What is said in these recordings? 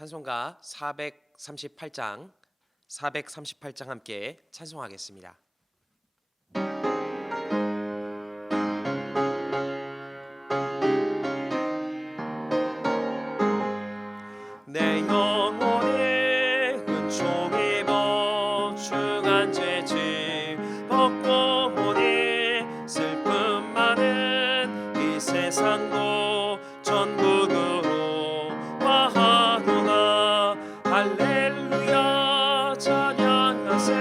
찬송가 438장 함께 찬송하겠습니다. 내 영혼이 은총이 보충한 죄짐 벗고 보니 슬픔 많은 이 세상도 천국으로 와하도다. 할렐루야 찬양하세.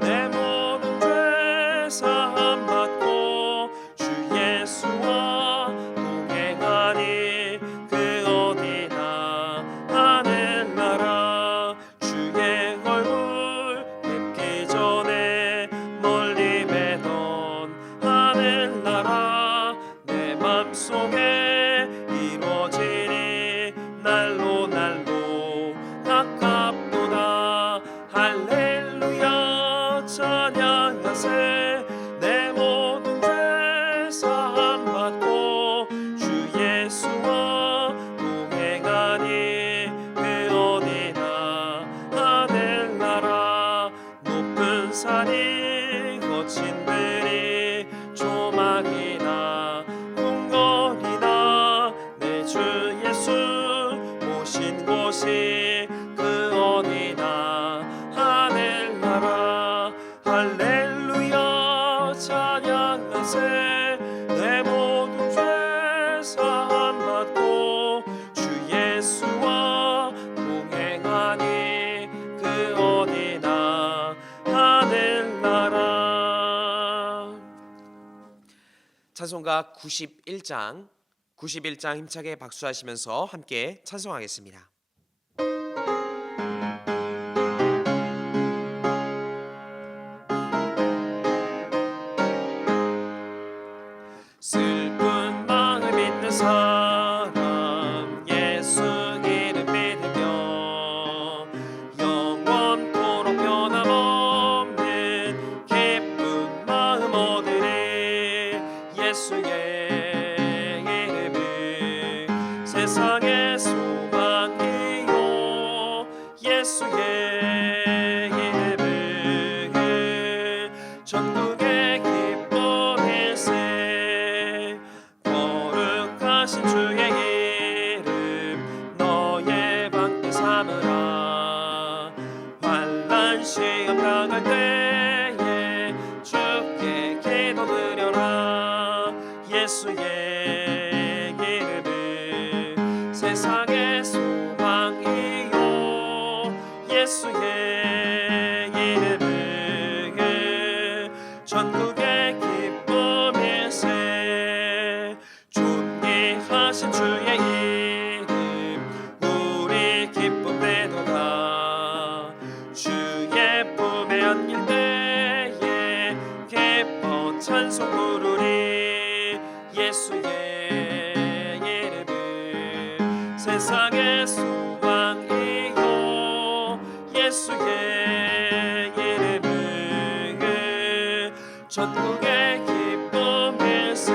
내 모든 죄 사함 받고 주 예수와 동행하니 그 어디나 하늘나라. 주의 얼굴 뵙기 전에 멀리 뵈던 하늘나라 내 맘속에 이루어지니 날로 날로 가깝도다. 할렐루야 찬양하세. 내 모든 죄 사함 받고 주 예수와 동행하니 그 어디나 하늘나라. 높은 산이 거친 들이 조막이나 궁궐이나 내 주 예수 오신 곳이 그 어디나 하늘나라. 할렐루야 찬양하세. 내 모든 죄 사함 받고 주 예수와 동행하니 그 어디나 하늘나라. 찬송가 91장 힘차게 박수하시면서 함께 찬송하겠습니다. 슬픈 마음 있는 사람 예수 이름 믿으며 영원토록 변함없는 기쁜 마음 얻으리. 예수의 이름은 세상의 소망이요. 예수의 이름은 전국의 기쁨일세. 거룩하신 주의 이름 너의 방패 삼으라. 환난 시험 당할 때에 주께 기도드려라. 예수의 이름은 세상의 소망이요. 예수의 이름은 전국의 기쁨일세. 존귀하신 주의 이름 우리 기쁨 되도다. 주의 품에 안길 때에 기뻐 찬송 부르리. 예수의 이름은 세상의 소망이요. 예수의 이름은 전국의 기쁨일세.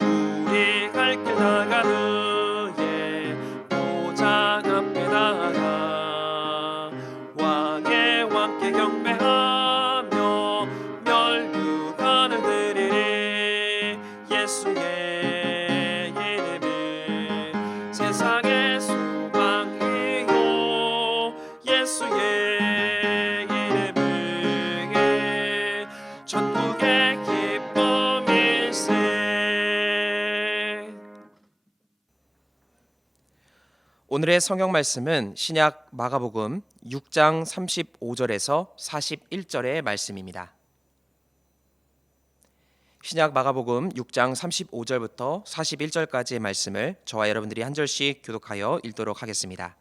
우리 갈 길 다가 그의 보좌 앞에 나가 왕의 왕께 경배하며 멸류관을 드리리. 예수의 이름은 세상의 소망이요. 예수의 이름은 전국의 기쁨일세. 오늘의 성경 말씀은 신약 마가복음 6장 35절에서 41절의 말씀입니다. 신약 마가복음 6장 35절부터 41절까지의 말씀을 저와 여러분들이 한 절씩 교독하여 읽도록 하겠습니다.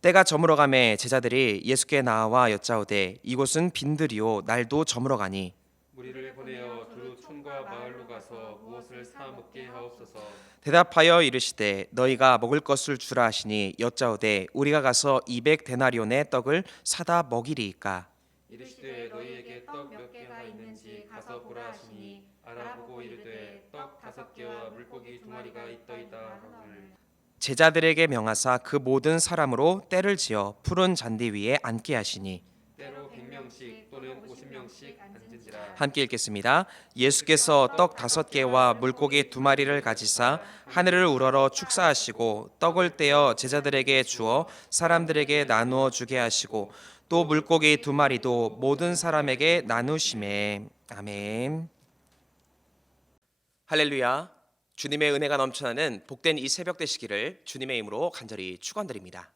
때가 저물어 가매 제자들이 예수께 나와 여짜오되 이곳은 빈들이요 날도 저물어 가니 우리를 보내어 두루 촌과 마을로 가서 무엇을 사 먹게 하옵소서. 대답하여 이르시되 너희가 먹을 것을 주라 하시니 여짜오되 우리가 가서 200데나리온의 떡을 사다 먹이리이까. 이르시되 너희에게 떡 몇 개가 있는지 가서 보라 하시니 알아보고 이르되 떡 5개와 물고기 2마리가 있더이다 하거늘 제자들에게 명하사 그 모든 사람으로 때를 지어 푸른 잔디 위에 앉게 하시니. 때로 100명씩 또는 50명씩 앉은지라. 함께 읽겠습니다. 예수께서 떡 5개와 물고기 2마리를 가지사 하늘을 우러러 축사하시고 떡을 떼어 제자들에게 주어 사람들에게 나누어 주게 하시고 또 물고기 2마리도 모든 사람에게 나누시매. 아멘. 할렐루야. 주님의 은혜가 넘쳐나는 복된 이 새벽 되시기를 주님의 이름으로 간절히 축원드립니다.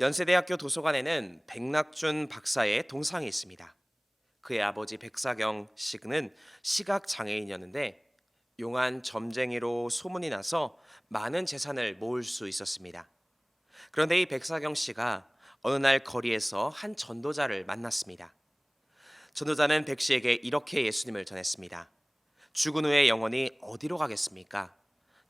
연세대학교 도서관에는 백낙준 박사의 동상이 있습니다. 그의 아버지 백사경 씨는 시각 장애인이었는데 용한 점쟁이로 소문이 나서 많은 재산을 모을 수 있었습니다. 그런데 이 백사경 씨가 어느 날 거리에서 한 전도자를 만났습니다. 전도자는 백 씨에게 이렇게 예수님을 전했습니다. 죽은 후에 영혼이 어디로 가겠습니까?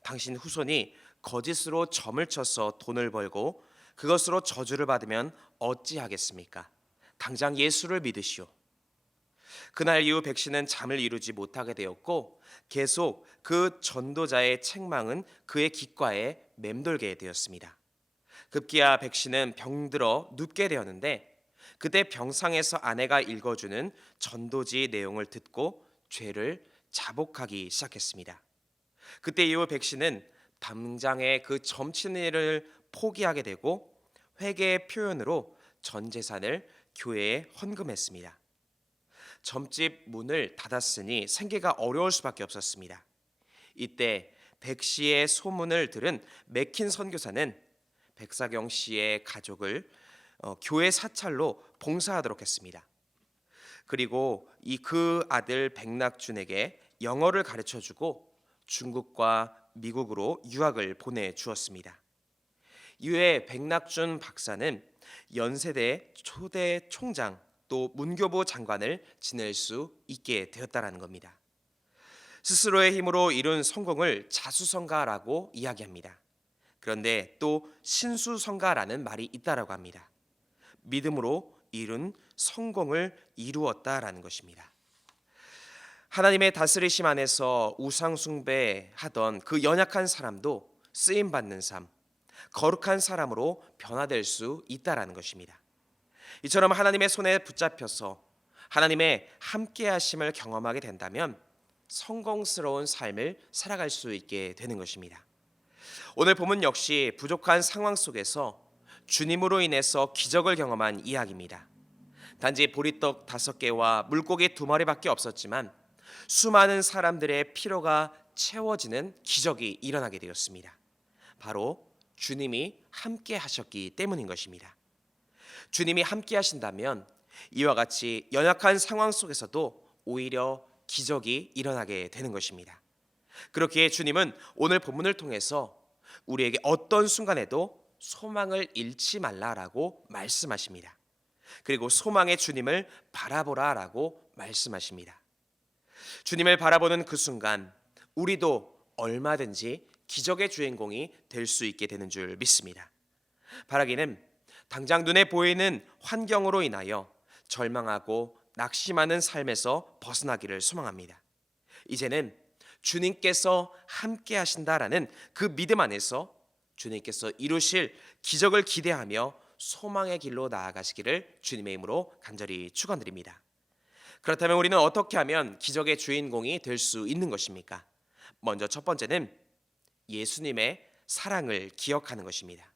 당신 후손이 거짓으로 점을 쳐서 돈을 벌고 그것으로 저주를 받으면 어찌하겠습니까? 당장 예수를 믿으시오. 그날 이후 백 씨는 잠을 이루지 못하게 되었고 계속 그 전도자의 책망은 그의 귓가에 맴돌게 되었습니다. 급기야 백 씨는 병들어 눕게 되었는데 그때 병상에서 아내가 읽어주는 전도지 내용을 듣고 죄를 자복하기 시작했습니다. 그때 이후 백 씨는 당장에 그 점치는 일을 포기하게 되고 회개의 표현으로 전 재산을 교회에 헌금했습니다. 점집 문을 닫았으니 생계가 어려울 수밖에 없었습니다. 이때 백 씨의 소문을 들은 맥킨 선교사는 백사경 씨의 가족을 교회 사찰로 봉사하도록 했습니다. 그리고 그 아들 백낙준에게 영어를 가르쳐주고 중국과 미국으로 유학을 보내주었습니다. 이후에 백낙준 박사는 연세대 초대 총장 또 문교부 장관을 지낼 수 있게 되었다라는 겁니다. 스스로의 힘으로 이룬 성공을 자수성가라고 이야기합니다. 그런데 또 신수성가라는 말이 있다라고 합니다. 믿음으로 이룬 성공을 이루었다라는 것입니다. 하나님의 다스리심 안에서 우상 숭배하던 그 연약한 사람도 쓰임 받는 삶, 거룩한 사람으로 변화될 수 있다라는 것입니다. 이처럼 하나님의 손에 붙잡혀서 하나님의 함께하심을 경험하게 된다면 성공스러운 삶을 살아갈 수 있게 되는 것입니다. 오늘 본문 역시 부족한 상황 속에서 주님으로 인해서 기적을 경험한 이야기입니다. 단지 보리떡 5개와 물고기 2마리밖에 없었지만 수많은 사람들의 필요가 채워지는 기적이 일어나게 되었습니다. 바로 주님이 함께 하셨기 때문인 것입니다. 주님이 함께 하신다면 이와 같이 연약한 상황 속에서도 오히려 기적이 일어나게 되는 것입니다. 그렇기에 주님은 오늘 본문을 통해서 우리에게 어떤 순간에도 소망을 잃지 말라라고 말씀하십니다. 그리고 소망의 주님을 바라보라라고 말씀하십니다. 주님을 바라보는 그 순간 우리도 얼마든지 기적의 주인공이 될 수 있게 되는 줄 믿습니다. 바라기는 당장 눈에 보이는 환경으로 인하여 절망하고 낙심하는 삶에서 벗어나기를 소망합니다. 이제는 주님께서 함께 하신다라는 그 믿음 안에서 주님께서 이루실 기적을 기대하며 소망의 길로 나아가시기를 주님의 이름으로 간절히 축원드립니다. 그렇다면 우리는 어떻게 하면 기적의 주인공이 될 수 있는 것입니까? 먼저 첫 번째는 예수님의 사랑을 기억하는 것입니다.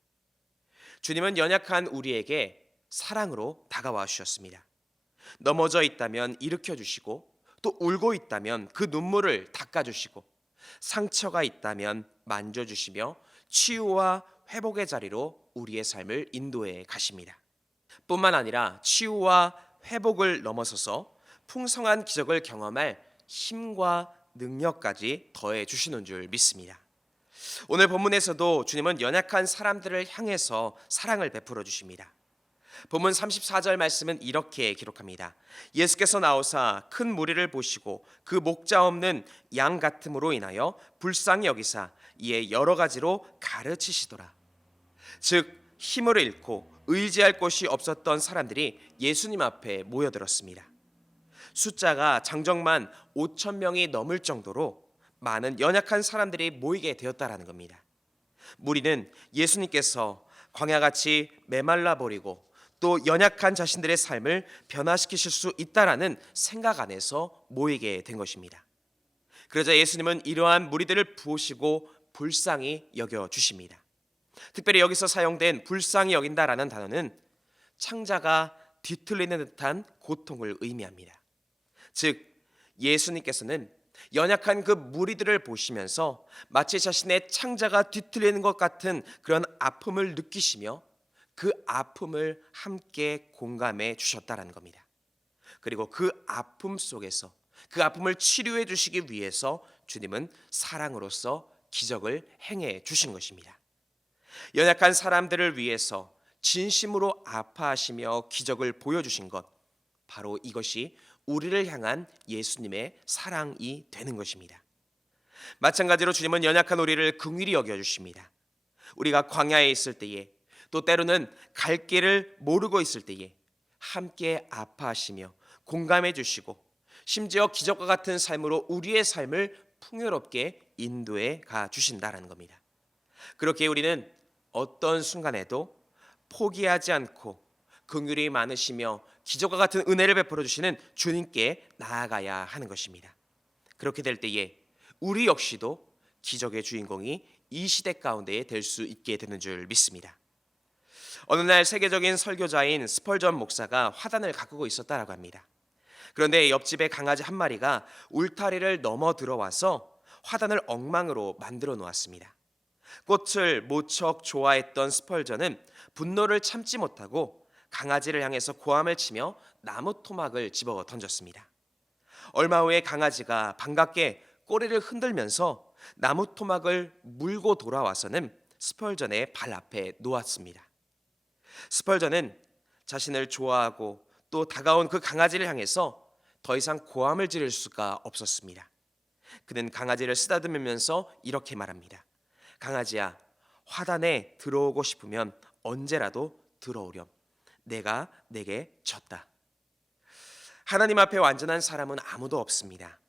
주님은 연약한 우리에게 사랑으로 다가와 주셨습니다. 넘어져 있다면 일으켜 주시고 또 울고 있다면 그 눈물을 닦아 주시고 상처가 있다면 만져 주시며 치유와 회복의 자리로 우리의 삶을 인도해 가십니다. 뿐만 아니라 치유와 회복을 넘어서서 풍성한 기적을 경험할 힘과 능력까지 더해 주시는 줄 믿습니다. 오늘 본문에서도 주님은 연약한 사람들을 향해서 사랑을 베풀어 주십니다. 본문 34절 말씀은 이렇게 기록합니다. 예수께서 나오사 큰 무리를 보시고 그 목자 없는 양 같음으로 인하여 불쌍히 여기사 이에 여러 가지로 가르치시더라. 즉 힘을 잃고 의지할 곳이 없었던 사람들이 예수님 앞에 모여들었습니다. 숫자가 장정만 5천 명이 넘을 정도로 많은 연약한 사람들이 모이게 되었다라는 겁니다. 무리는 예수님께서 광야같이 메말라 버리고 또 연약한 자신들의 삶을 변화시키실 수 있다라는 생각 안에서 모이게 된 것입니다. 그러자 예수님은 이러한 무리들을 보시고 불쌍히 여겨 주십니다. 특별히 여기서 사용된 불쌍히 여긴다라는 단어는 창자가 뒤틀리는 듯한 고통을 의미합니다. 즉 예수님께서는 연약한 그 무리들을 보시면서 마치 자신의 창자가 뒤틀리는 것 같은 그런 아픔을 느끼시며 그 아픔을 함께 공감해 주셨다라는 겁니다. 그리고 그 아픔 속에서 그 아픔을 치료해 주시기 위해서 주님은 사랑으로서 기적을 행해 주신 것입니다. 연약한 사람들을 위해서 진심으로 아파하시며 기적을 보여주신 것, 바로 이것이 우리를 향한 예수님의 사랑이 되는 것입니다. 마찬가지로 주님은 연약한 우리를 긍휼히 여겨주십니다. 우리가 광야에 있을 때에, 또 때로는 갈 길을 모르고 있을 때에 함께 아파하시며 공감해 주시고 심지어 기적과 같은 삶으로 우리의 삶을 풍요롭게 인도해 가 주신다는 겁니다. 그렇게 우리는 어떤 순간에도 포기하지 않고 긍휼이 많으시며 기적과 같은 은혜를 베풀어 주시는 주님께 나아가야 하는 것입니다. 그렇게 될 때에 우리 역시도 기적의 주인공이 이 시대 가운데에 될 수 있게 되는 줄 믿습니다. 어느 날 세계적인 설교자인 스펄전 목사가 화단을 가꾸고 있었다라고 합니다. 그런데 옆집에 강아지 한 마리가 울타리를 넘어 들어와서 화단을 엉망으로 만들어 놓았습니다. 꽃을 무척 좋아했던 스펄전은 분노를 참지 못하고 강아지를 향해서 고함을 치며 나무 토막을 집어 던졌습니다. 얼마 후에 강아지가 반갑게 꼬리를 흔들면서 나무 토막을 물고 돌아와서는 스펄전의 발 앞에 놓았습니다. 스펄전은 자신을 좋아하고 또 다가온 그 강아지를 향해서 더 이상 고함을 지를 수가 없었습니다. 그는 강아지를 쓰다듬으면서 이렇게 말합니다. 강아지야, 화단에 들어오고 싶으면 언제라도 들어오렴. 내가 내게 졌다. 하나님 앞에 완전한 사람은 아무도 없습니다.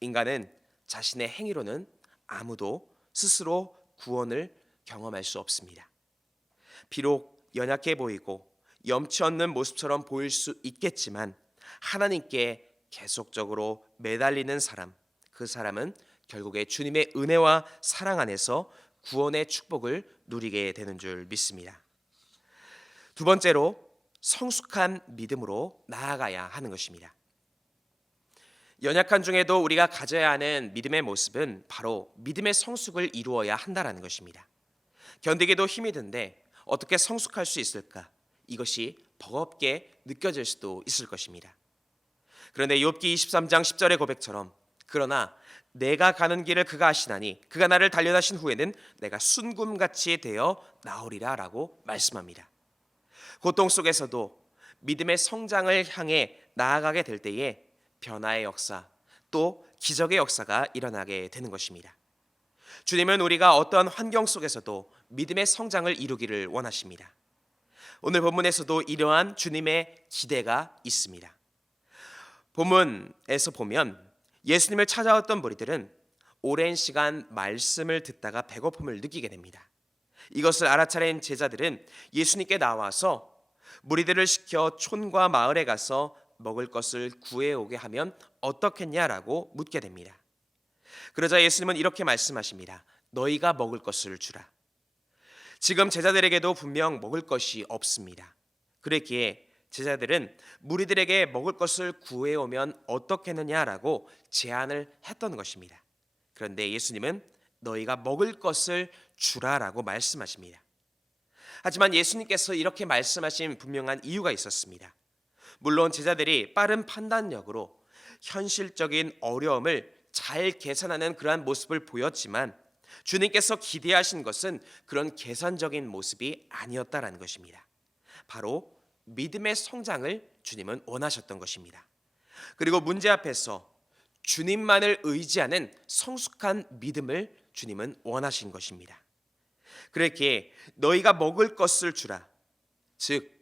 인간은 자신의 행위로는 아무도 스스로 구원을 경험할 수 없습니다. 비록 연약해 보이고 염치 없는 모습처럼 보일 수 있겠지만 하나님께 계속적으로 매달리는 사람, 그 사람은 결국에 주님의 은혜와 사랑 안에서 구원의 축복을 누리게 되는 줄 믿습니다. 두 번째로 성숙한 믿음으로 나아가야 하는 것입니다. 연약한 중에도 우리가 가져야 하는 믿음의 모습은 바로 믿음의 성숙을 이루어야 한다는 것입니다. 견디기도 힘이 든데 어떻게 성숙할 수 있을까? 이것이 버겁게 느껴질 수도 있을 것입니다. 그런데 욥기 23장 10절의 고백처럼 그러나 내가 가는 길을 그가 아시나니 그가 나를 단련하신 후에는 내가 순금같이 되어 나오리라 라고 말씀합니다. 고통 속에서도 믿음의 성장을 향해 나아가게 될 때에 변화의 역사 또 기적의 역사가 일어나게 되는 것입니다. 주님은 우리가 어떠한 환경 속에서도 믿음의 성장을 이루기를 원하십니다. 오늘 본문에서도 이러한 주님의 기대가 있습니다. 본문에서 보면 예수님을 찾아왔던 무리들은 오랜 시간 말씀을 듣다가 배고픔을 느끼게 됩니다. 이것을 알아차린 제자들은 예수님께 나와서 무리들을 시켜 촌과 마을에 가서 먹을 것을 구해오게 하면 어떻겠냐라고 묻게 됩니다. 그러자 예수님은 이렇게 말씀하십니다. 너희가 먹을 것을 주라. 지금 제자들에게도 분명 먹을 것이 없습니다. 그랬기에 제자들은 무리들에게 먹을 것을 구해오면 어떻겠느냐라고 제안을 했던 것입니다. 그런데 예수님은 너희가 먹을 것을 주라라고 말씀하십니다. 하지만 예수님께서 이렇게 말씀하신 분명한 이유가 있었습니다. 물론 제자들이 빠른 판단력으로 현실적인 어려움을 잘 계산하는 그러한 모습을 보였지만 주님께서 기대하신 것은 그런 계산적인 모습이 아니었다라는 것입니다. 바로 믿음의 성장을 주님은 원하셨던 것입니다. 그리고 문제 앞에서 주님만을 의지하는 성숙한 믿음을 주님은 원하신 것입니다. 그렇기에 너희가 먹을 것을 주라. 즉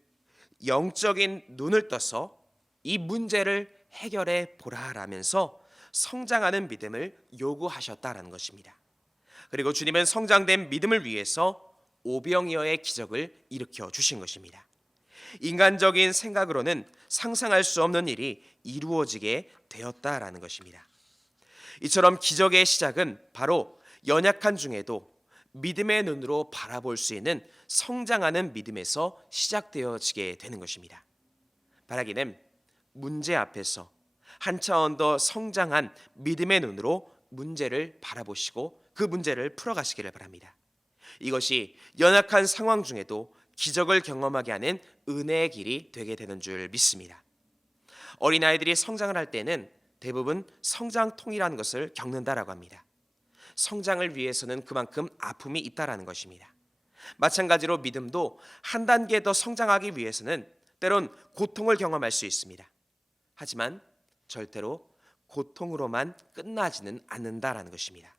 영적인 눈을 떠서 이 문제를 해결해 보라라면서 성장하는 믿음을 요구하셨다라는 것입니다. 그리고 주님은 성장된 믿음을 위해서 오병이어의 기적을 일으켜 주신 것입니다. 인간적인 생각으로는 상상할 수 없는 일이 이루어지게 되었다라는 것입니다. 이처럼 기적의 시작은 바로 연약한 중에도 믿음의 눈으로 바라볼 수 있는 성장하는 믿음에서 시작되어지게 되는 것입니다. 바라기는 문제 앞에서 한 차원 더 성장한 믿음의 눈으로 문제를 바라보시고 그 문제를 풀어가시기를 바랍니다. 이것이 연약한 상황 중에도 기적을 경험하게 하는 은혜의 길이 되게 되는 줄 믿습니다. 어린아이들이 성장을 할 때는 대부분 성장통이라는 것을 겪는다라고 합니다. 성장을 위해서는 그만큼 아픔이 있다라는 것입니다. 마찬가지로 믿음도 한 단계 더 성장하기 위해서는 때론 고통을 경험할 수 있습니다. 하지만 절대로 고통으로만 끝나지는 않는다라는 것입니다.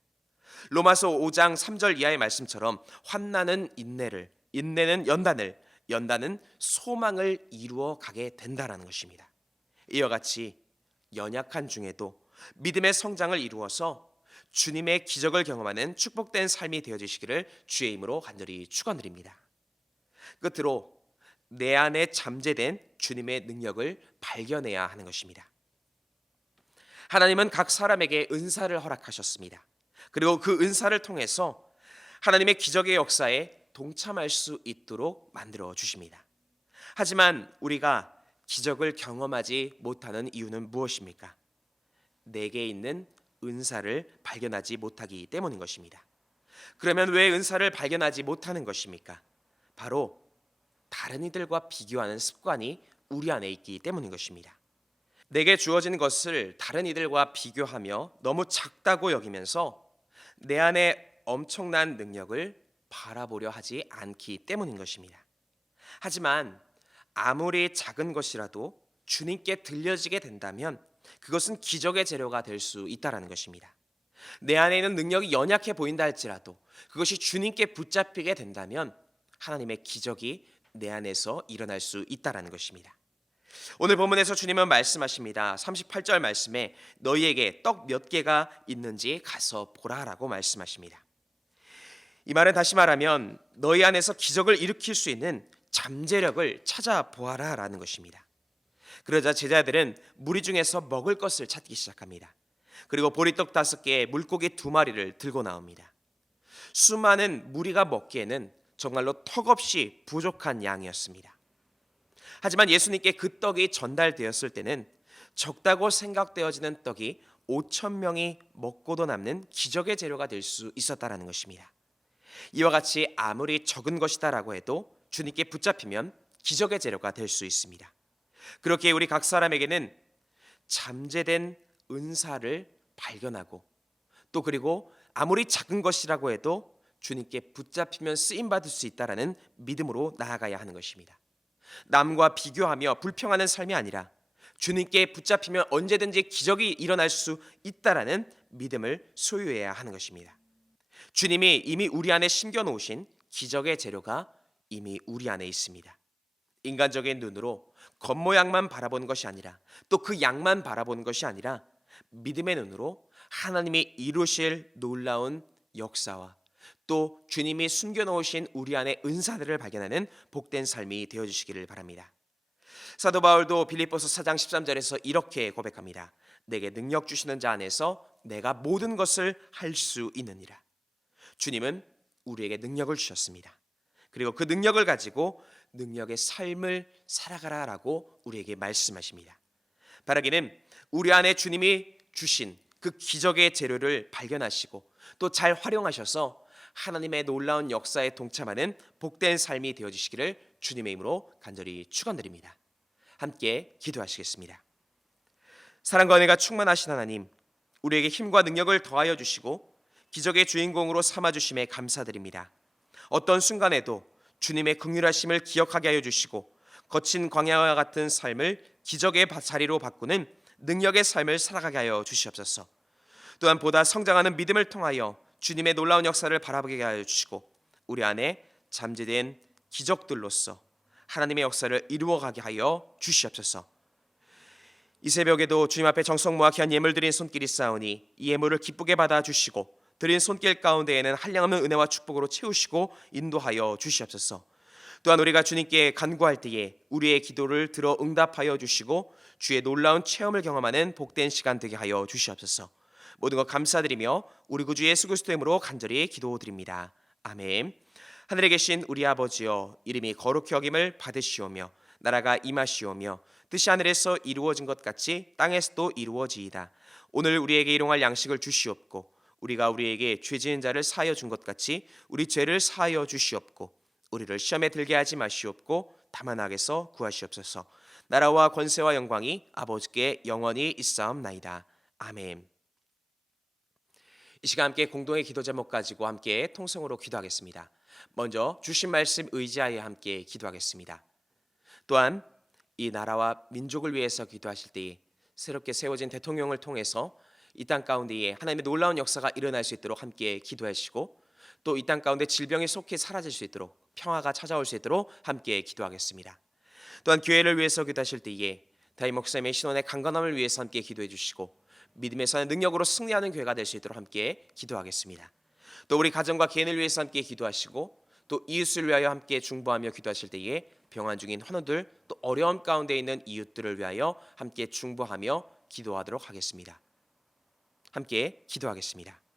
로마서 5장 3절 이하의 말씀처럼 환난은 인내를, 인내는 연단을, 연단은 소망을 이루어 가게 된다라는 것입니다. 이와 같이 연약한 중에도 믿음의 성장을 이루어서 주님의 기적을 경험하는 축복된 삶이 되어지시기를 주의 이름으로 간절히 축원드립니다. 끝으로 내 안에 잠재된 주님의 능력을 발견해야 하는 것입니다. 하나님은 각 사람에게 은사를 허락하셨습니다. 그리고 그 은사를 통해서 하나님의 기적의 역사에 동참할 수 있도록 만들어 주십니다. 하지만 우리가 기적을 경험하지 못하는 이유는 무엇입니까? 내게 있는 은사를 발견하지 못하기 때문인 것입니다. 그러면 왜 은사를 발견하지 못하는 것입니까? 바로 다른 이들과 비교하는 습관이 우리 안에 있기 때문인 것입니다. 내게 주어진 것을 다른 이들과 비교하며 너무 작다고 여기면서 내 안에 엄청난 능력을 바라보려 하지 않기 때문인 것입니다. 하지만 아무리 작은 것이라도 주님께 들려지게 된다면 그것은 기적의 재료가 될 수 있다는 것입니다. 내 안에 있는 능력이 연약해 보인다 할지라도 그것이 주님께 붙잡히게 된다면 하나님의 기적이 내 안에서 일어날 수 있다는 것입니다. 오늘 본문에서 주님은 말씀하십니다. 38절 말씀에 너희에게 떡 몇 개가 있는지 가서 보라라고 말씀하십니다. 이 말은 다시 말하면 너희 안에서 기적을 일으킬 수 있는 잠재력을 찾아보아라 라는 것입니다. 그러자 제자들은 무리 중에서 먹을 것을 찾기 시작합니다. 그리고 보리떡 5개, 물고기 2마리를 들고 나옵니다. 수많은 무리가 먹기에는 정말로 턱없이 부족한 양이었습니다. 하지만 예수님께 그 떡이 전달되었을 때는 적다고 생각되어지는 떡이 5천 명이 먹고도 남는 기적의 재료가 될 수 있었다는 것입니다. 이와 같이 아무리 적은 것이다라고 해도 주님께 붙잡히면 기적의 재료가 될 수 있습니다. 그렇게 우리 각 사람에게는 잠재된 은사를 발견하고 또 그리고 아무리 작은 것이라고 해도 주님께 붙잡히면 쓰임받을 수 있다라는 믿음으로 나아가야 하는 것입니다. 남과 비교하며 불평하는 삶이 아니라 주님께 붙잡히면 언제든지 기적이 일어날 수 있다라는 믿음을 소유해야 하는 것입니다. 주님이 이미 우리 안에 심겨놓으신 기적의 재료가 이미 우리 안에 있습니다. 인간적인 눈으로 겉모양만 바라보는 것이 아니라 또 그 양만 바라보는 것이 아니라 믿음의 눈으로 하나님이 이루실 놀라운 역사와 또 주님이 숨겨놓으신 우리 안에 은사들을 발견하는 복된 삶이 되어주시기를 바랍니다. 사도 바울도 빌립보서 4장 13절에서 이렇게 고백합니다. 내게 능력 주시는 자 안에서 내가 모든 것을 할 수 있느니라. 주님은 우리에게 능력을 주셨습니다. 그리고 그 능력을 가지고 능력의 삶을 살아가라라고 우리에게 말씀하십니다. 바라기는 우리 안에 주님이 주신 그 기적의 재료를 발견하시고 또 잘 활용하셔서 하나님의 놀라운 역사에 동참하는 복된 삶이 되어주시기를 주님의 이름으로 간절히 축원드립니다. 함께 기도하시겠습니다. 사랑과 은혜가 충만하신 하나님, 우리에게 힘과 능력을 더하여 주시고 기적의 주인공으로 삼아주심에 감사드립니다. 어떤 순간에도 주님의 긍휼하심을 기억하게 하여 주시고 거친 광야와 같은 삶을 기적의 자리로 바꾸는 능력의 삶을 살아가게 하여 주시옵소서. 또한 보다 성장하는 믿음을 통하여 주님의 놀라운 역사를 바라보게 하여 주시고 우리 안에 잠재된 기적들로서 하나님의 역사를 이루어가게 하여 주시옵소서. 이 새벽에도 주님 앞에 정성 모아 귀한 예물 드린 손길이 싸우니 이 예물을 기쁘게 받아주시고 드린 손길 가운데에는 한량없는 은혜와 축복으로 채우시고 인도하여 주시옵소서. 또한 우리가 주님께 간구할 때에 우리의 기도를 들어 응답하여 주시고 주의 놀라운 체험을 경험하는 복된 시간 되게 하여 주시옵소서. 모든 것 감사드리며 우리 구주 예수 그리스도의 이름으로 간절히 기도드립니다. 아멘. 하늘에 계신 우리 아버지여, 이름이 거룩히 여김을 받으시오며 나라가 임하시오며 뜻이 하늘에서 이루어진 것 같이 땅에서도 이루어지이다. 오늘 우리에게 일용할 양식을 주시옵고 우리가 우리에게 죄 지은 자를 사하여 준 것 같이 우리 죄를 사하여 주시옵고 우리를 시험에 들게 하지 마시옵고 다만 악에서 구하시옵소서. 나라와 권세와 영광이 아버지께 영원히 있사옵나이다. 아멘. 이 시간 함께 공동의 기도 제목 가지고 함께 통성으로 기도하겠습니다. 먼저 주신 말씀 의지하여 함께 기도하겠습니다. 또한 이 나라와 민족을 위해서 기도하실 때에 새롭게 세워진 대통령을 통해서 이 땅 가운데에 하나님의 놀라운 역사가 일어날 수 있도록 함께 기도하시고 또 이 땅 가운데 질병이 속히 사라질 수 있도록 평화가 찾아올 수 있도록 함께 기도하겠습니다. 또한 교회를 위해서 기도하실 때에 다임 목사님의 신원의 강건함을 위해서 함께 기도해 주시고 믿음에서는 능력으로 승리하는 교회가 될 수 있도록 함께 기도하겠습니다. 또 우리 가정과 개인을 위해서 함께 기도하시고 또 이웃을 위하여 함께 중보하며 기도하실 때에 병환 중인 환우들 또 어려움 가운데 있는 이웃들을 위하여 함께 중보하며 기도하도록 하겠습니다. 함께 기도하겠습니다.